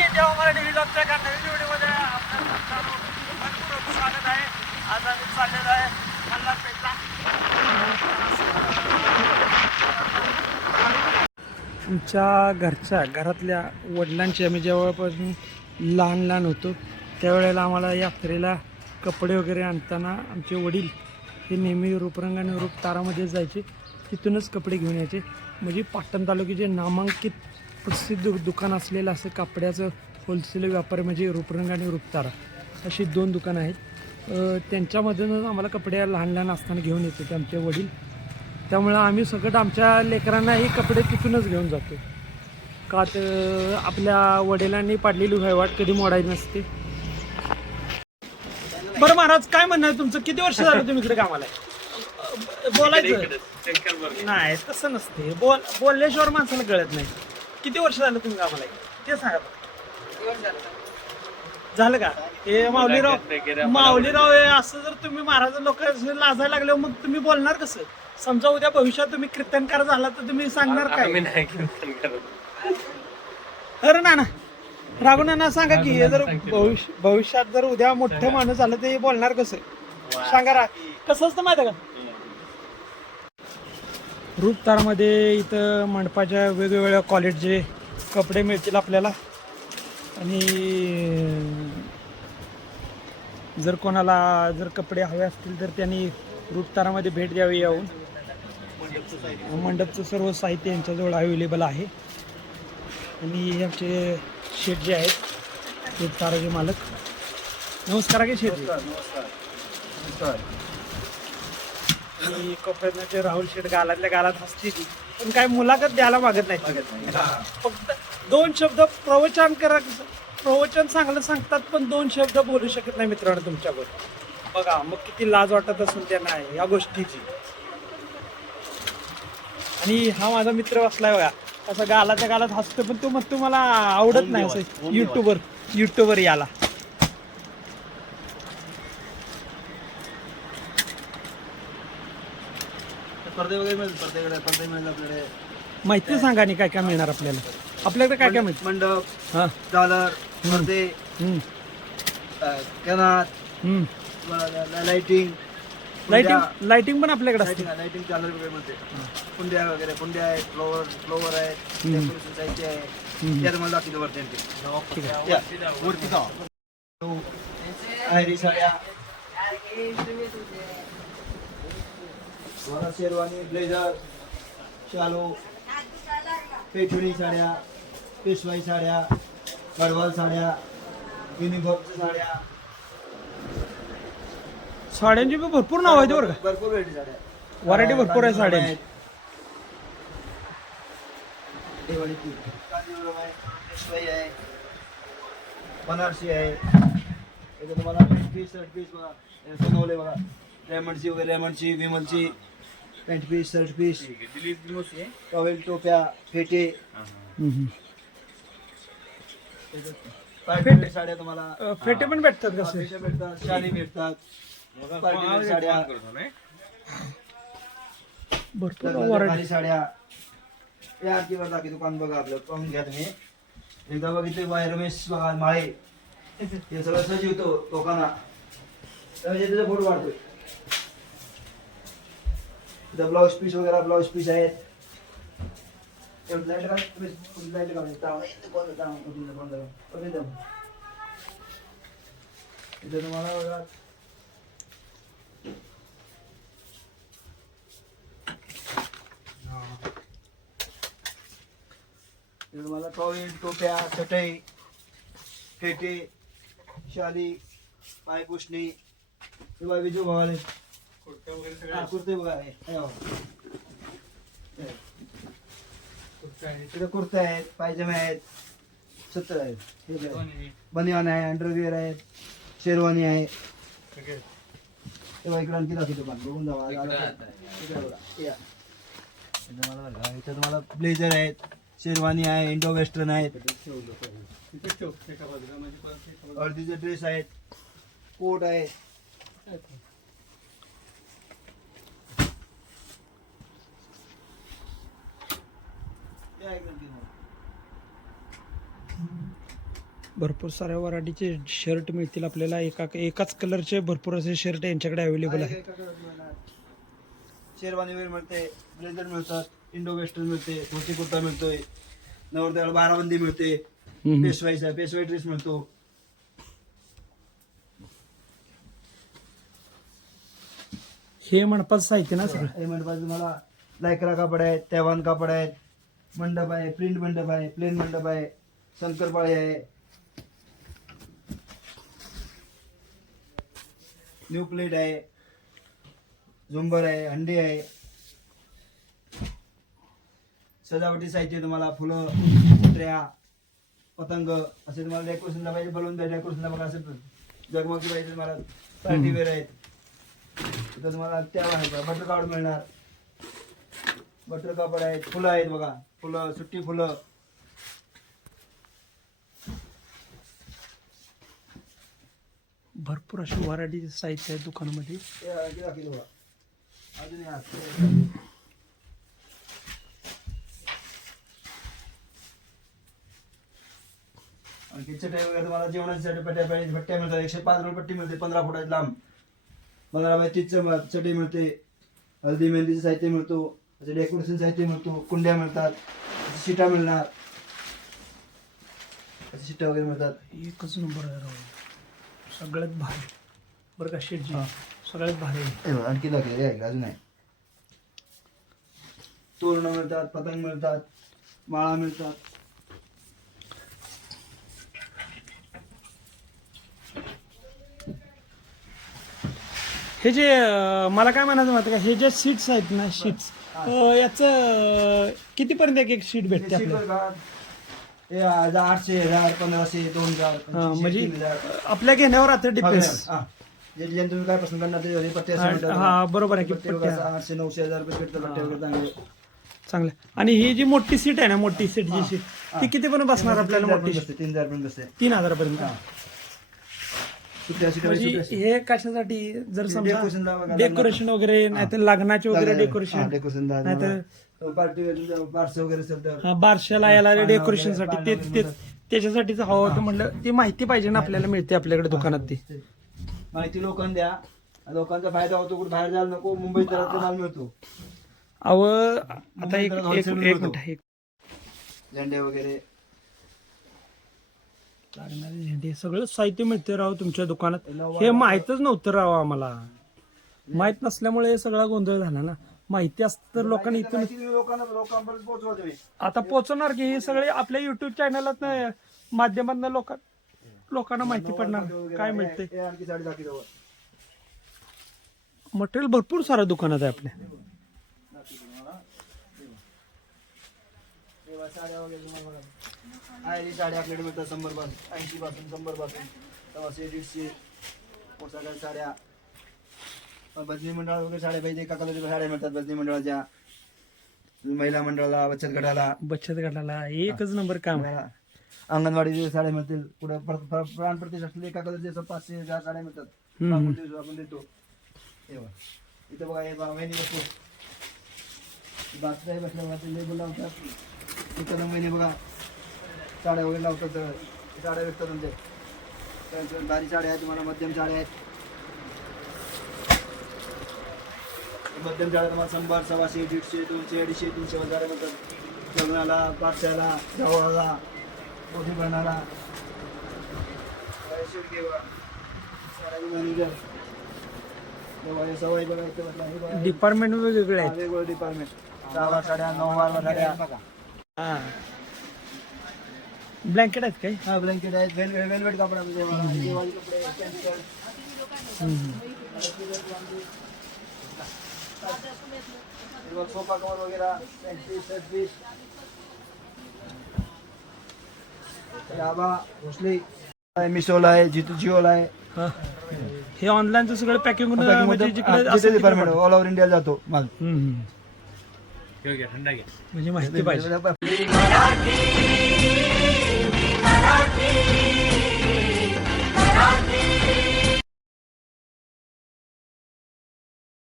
देवा हो मराठी एका नवीन व्हिडिओमध्ये आपल्या स्वागत आहे. आज आम्ही चाललेलो आहे मल्हारपेठला. आमच्या घरच्या घरातल्या वडिलांची आम्ही जेव्हापासून लहान लहान होतो त्यावेळेला आम्हाला यात्रेला कपडे वगैरे आणताना आमचे वडील हे नेहमी रूपरंगाने रूप तारामध्ये जायचे. तिथूनच कपडे घेऊन यायचे. म्हणजे पाटण तालुक्याचे नामांकित प्रसिद्ध दुकान असलेलं असं कपड्याचं होलसेल व्यापार म्हणजे रूपरंग आणि रूपतारा अशी दोन दुकानं आहेत. अ, त्यांच्यामधूनच आम्हाला कपडे लहान लहान असताना घेऊन येत होते आमचे वडील. त्यामुळं आम्ही सगळं आमच्या लेकरांनाही कपडे तिथूनच घेऊन जातो. का तर आपल्या वडिलांनी पाडलेली वहिवाट कधी मोडायची नसते. बरं महाराज काय म्हणणं आहे तुमचं? किती वर्ष झालं तुम्ही इकडे कामाला? बोलायचं? नाही तसं नसते. बोल बोलल्याशिवाय माणसाला कळत नाही. किती वर्ष झालं तुम्ही आहे? ते सांगा. झालं? का? हे माऊलीराव माऊलीराव हे असं जर तुम्ही महाराज लोक लाजायला लागले मग तुम्ही बोलणार कसं? समजा उद्या भविष्यात तुम्ही कीर्तनकार झाला तर तुम्ही सांगणार काय? नाही कीर्तन करत अरे ना ना. राघू नाना सांगा की हे जर भविष्य भविष्यात जर उद्या मोठं माणूस झालं तर हे बोलणार कसं? सांगा रा कसं असतं माहिती आहे का? रूपतारमध्ये इथं मंडपाच्या वेगवेगळ्या क्वालिटीचे कपडे मिळतील आपल्याला. आणि जर कोणाला जर कपडे हवे असतील तर त्यांनी रूपतारामध्ये भेट द्यावी येऊन मंडपचं सर्व साहित्य यांच्याजवळ अवेलेबल आहे. आणि आमचे शेठ जे आहेत रूपताराचे मालक. नमस्कार की शेठ आणि कोपऱ्याचे राहुल शेठ गालातल्या गालात हसते ती पण काय मुलाखत द्यायला मागत नाही. फक्त दोन शब्द प्रवचन करा. प्रवचन चांगलं सांगतात पण दोन शब्द बोलू शकत नाही मित्रांनो तुमच्याबरोबर. बघा मग किती लाज वाटत असून त्यांना या गोष्टीची. आणि हा माझा मित्र बसलाय बघा. असा गालाच्या गालात हसतो पण तो म्हणतो मला आवडत नाही असं युट्यूबर युट्यूबर याला. पडदे वगैरे मिळेल आपल्याकडे. माहिती सांगा आणि काय काय मिळणार आपल्याला? आपल्याकडे काय काय मिळतं मंडप हा. डॉलर पडदे हम्म, कनात हम्म. लाइटिंग लाइटिंग लाइटिंग पण आपल्याकडे असते. लाइटिंग लाइटिंग डॉलर वगैरे मध्ये कुंड्या वगैरे कुंड्या आहेत फ्लोवर फ्लोवर आहेत डेकोरेशन साहित्य आहे. या तुम्हाला दाखवतो वरती आणखी. या, वरती जाऊ आहेरी साड्या मला शेरवानी ब्लेझर शालो पेठुणी साड्या पेशवाई साड्या गडवाल साड्या युनिफॉर्मच्या साड्या. साड्यांची पण भरपूर नाव आहेत बरं का? भरपूर व्हरायटी साड्या व्हरायटी भरपूर आहे साड्यांची. दिवाळीची कांजीवरम आहे पेशवाई आहे बनारसी आहे. इथं तुम्हाला पीस शर्ट पीस बघा सोनवले बघा. रेमंडची वगैरे रेमंडची विमलची. Pant piece shirt piece towel टोप्या फेटे. हम्म. पार्टीवेअर साड्या तुम्हाला? अं, फेटे पण भेटतात कसे फेटे भेटतात शाली भेटतात. साड्या. भरपूर लग्नाच्या साड्या. या किंवा दाखी दुकान बघा आपलं. पाहून घ्या तुम्ही. एकदा बघितले बाय रमेश बघा माळे. हे सगळं सजीवतो लोकांना त्यामध्ये त्याचा फोटो वाढतोय. ब्लाऊज पीस वगैरे ब्लाऊज पीस आहेत. एवढं तुम्हाला बघा. मला टॉवेल टोप्या चटई फेटे शाली पायपुष्णी किंवा विजू भावाले हा, कुर्ते बघा हे. हे बघा. इकडे कुर्ते आहेत पायजमे आहेत सत्तर आहेत हे बघा. बनियान. आहे अंडरवेअर आहे शेरवानी आहे. तेव्हा इकडे आणखी दाखवतो पण बघून जावा. इकडे बघा या. इथं मला बघा, इथं तुम्हाला ब्लेझर आहेत शेरवानी आहे इंडो वेस्टर्न आहेत. हळदीचे ड्रेस आहेत कोट आहे या इकडे आणखी मला. भरपूर साऱ्या वराडीचे शर्ट मिळतील आपल्याला. एका एकाच कलरचे भरपूर असे शर्ट यांच्याकडे अवेलेबल आहे शेरवानी वेळ मिळते ब्लेझर मिळतात इंडो वेस्टर्न मिळते धोती कुर्ता मिळतोय नवरदेवाला बाराबंदी मिळते. पेशवाईचा पेशवाई ड्रेस मिळतो. हे मंडपाचं साहित्य ना सगळं? हे मंडपात तुम्हाला लायकरा कापड आहेत तेवान कापड आहेत मंडप आहे प्रिंट मंडप आहे प्लेन मंडप आहे शंकरपाळी आहे. न्यू प्लेट आहे झुंबर आहे हंडी आहे. सजावटी साहित्य तुम्हाला फुलं पत्र्या पतंग असे तुम्हाला डेकोरेशनला पाहिजे बलून द्या डेकोरेशनला बघा असे जगमगी पाहिजे तुम्हाला. पार्टी वेअर आहेत. तिथं तुम्हाला त्या बटर कापड मिळणार. बटर कापड आहेत फुलं आहेत बघा. फुलं सुट्टी फुलं. भरपूर अशी वराडीचे साहित्य आहे दुकानामध्ये अजून चटई वगैरे तुम्हाला जेवणासाठी पट्ट्या पाहिजे भट्ट्या मिळतात. एकशे पाच रुपये पट्टी मिळते पंधरा फुटाची लांब. पंधरा बाय तीस चटई मिळते. हळदी मेहंदीचं साहित्य मिळतो. असे डेकोरेशन साहित्य मिळतो कुंड्या मिळतात शिटा मिळणार. अशी शिटा वगैरे मिळतात. एकच नंबर आहे राव. सगळ्यात भारी. बरं का शेटजी हा. सगळ्यात भारी. आहे. हे बघ, आणखी दाखव ऐक, अजून आहे. तोरण मिळतात पतंग मिळतात माळा मिळतात. हे जे अं, मला काय म्हणायचं माहिती का? हे जे सीट्स आहेत ना सीट्स याचं कितीपर्यंत एक एक सीट भेटते आपल्याला? आठशे हजार पंधराशे दोन हजार हा, पंचवीसशे, म्हणजे तीन हजार. आपल्या घेण्यावर आता डिपेंड्स. हा. जे तुम्ही काय पसंत करणार ते झाले, पट्टे. हा बरोबर आहे की पट्टे बघा, पट्ट्या आठशे नऊशे हजार रुपये भेटतात पट्टे वगैरे चांगले. चांगलं. आणि ही जी मोठी सीट आहे ना मोठी सीट जी सीट ती किती पण बसणार आपल्याला तीन हजार मोठी पर्यंत बसते, तीन हजार पर्यंत बसते. तीन हजारापर्यंत सुट्ट्या सीटा सुट्ट्या म्हणजे हे कशासाठी? जर decoration समजा डेकोरेशन वगैरे नाहीतर लग्नाचे वगैरे डेकोरेशन डेकोरेशन नाहीतर पार्टी पार्सल वगैरे असेल तर. हा, बारशाला याला डेकोरेशनसाठी ते ते-. त्याच्यासाठीच हवं होतं म्हणलं ती माहिती पाहिजे ना आपल्याला मिळते आपल्याकडे दुकानात ती. माहिती लोकांना द्या. लोकांचा फायदा होतो कुठे बाहेर जायला नको. मुंबईत जरा माल मिळतो. अव आता एक. मिनिट एक झेंडे वगैरे. लागणारे झेंडे सगळं साहित्य मिळते राव तुमच्या दुकानात. हे माहितच नव्हतं राव आम्हाला. माहीत नसल्यामुळे हे सगळा गोंधळ झाला ना. माहिती असतं तर लोकांनी इथून लोकांना लोकांपर्यंत पोहोचवा तुम्ही. आता पोहोचवणार की हे सगळे आपल्या युट्यूब चॅनलात माध्यमातून लोक लोकांना माहिती पडणार. काय मिळते हे आणखी साडी दाखवतो मटेरियल भरपूर सारं दुकानात आहे आपल्या. तेव्हा साड्या वगैरे तुम्हाला बघा. आहे साड्या आपल्याकडे मिळतात शंभरपासून ऐंशी पासून शंभरपासून. सव्वाशे दीडशे पोशाखाच्या साड्या. भजनी मंडळात वगैरे साड्या पाहिजे एका कलरच्या साड्या मिळतात भजनी मंडळाच्या. महिला मंडळाला बचत गटाला. बचत गटाला एकच नंबर काम आहे. अंगणवाडीच्या साड्या मिळतील. पुढे प्राण प्रतिष्ठा असलेले एका कलरचे पाचशे हजार साड्या मिळतात. आपण देतो. हे बघा. इथं बघा हे बघा वहिनी बसतो बादशाही बसल्या बघा लेबल लावतात इथं वहिनी बघा साड्या वगैरे लावतात सगळं. ते साड्या विकतात तुमचे त्यांच्या भारी साड्या आहेत तुम्हाला मध्यम साड्या आहेत. मध्यम साड्या तुम्हाला शंभर सव्वाशे दीडशे दोनशे अडीचशे तीनशे हजार मिळतात लग्नाला बादशाला जवळाला मोठी बघा. डिपार्टमेंट वेगवेगळे आहेत. वेगवेगळं डिपार्टमेंट दहा साड्या नऊ वार साड्या. हा. ब्लँकेट आहेत काय? हा ब्लँकेट आहेत. वेल वेलवेट कपड्यामध्ये बघा. दिवाळी कपडे सोफा कवर शर्टपीस डाबा भोसले. आहे मिशोला आहे जितू जिओला आहे. हा. हे ऑनलाईनचं सगळं पॅकिंग म्हणजे हा, जिथे डिपार्टमेंट. ऑल ओव्हर इंडिया जातो माल. हम्म, हम्म. म्हणजे माहिती पाहिजे.